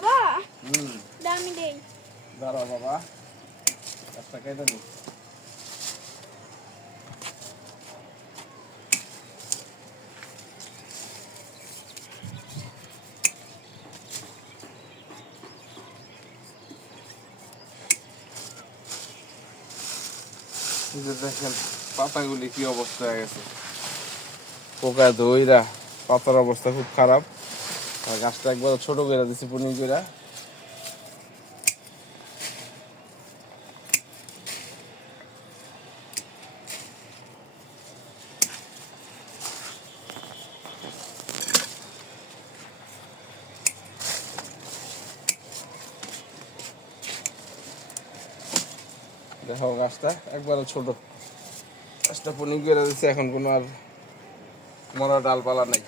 বাবা হুম দামি দেই দাঁড়াও বাবা একটা কেটে নি দেখেন পাতাগুলি কি অবস্থা হয়ে গেছে পোকায় দইরা পাতার অবস্থা খুব খারাপ আর গাছটা একবার ছোট করে দিচ্ছি পুনি করে দেখো গাছটা একবারে ছোট গাছটা পুনি করে দিচ্ছে এখন কোনো আর মরা ডালপালা নেই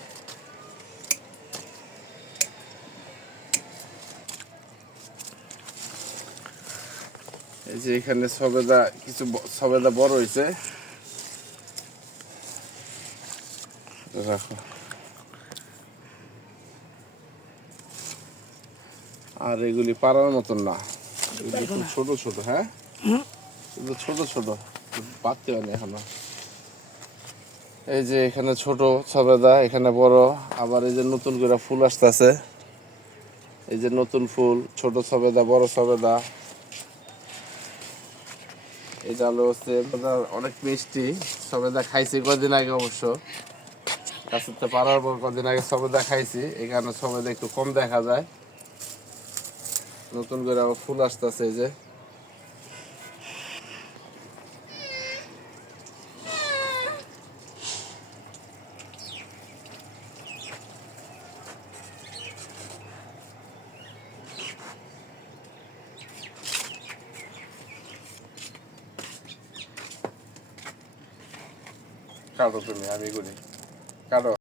এই যে এখানে সবেদা কিছু সবেদা বড় হয়েছে রাখো আর এগুলি পারার মতন না এগুলি খুব ছোট ছোট হ্যাঁ এগুলো ছোট ছোট পাততে হয় না এখনো এই যে এখানে ছোট সবেদা এখানে বড় আবার এই যে নতুন করে ফুল আসতেছে এই যে নতুন ফুল ছোট সবেদা বড় সবেদা এটা হলো অনেক মিষ্টি সবেদা খাইছি কদিন আগে অবশ্য গাছেতে পারার পর কদিন আগে সবেদা খাইছি এই কারণে সবেদা একটু কম দেখা যায় নতুন করে আবার ফুল আসতেছে এই যে কাটো তুমি আমি করি কাটো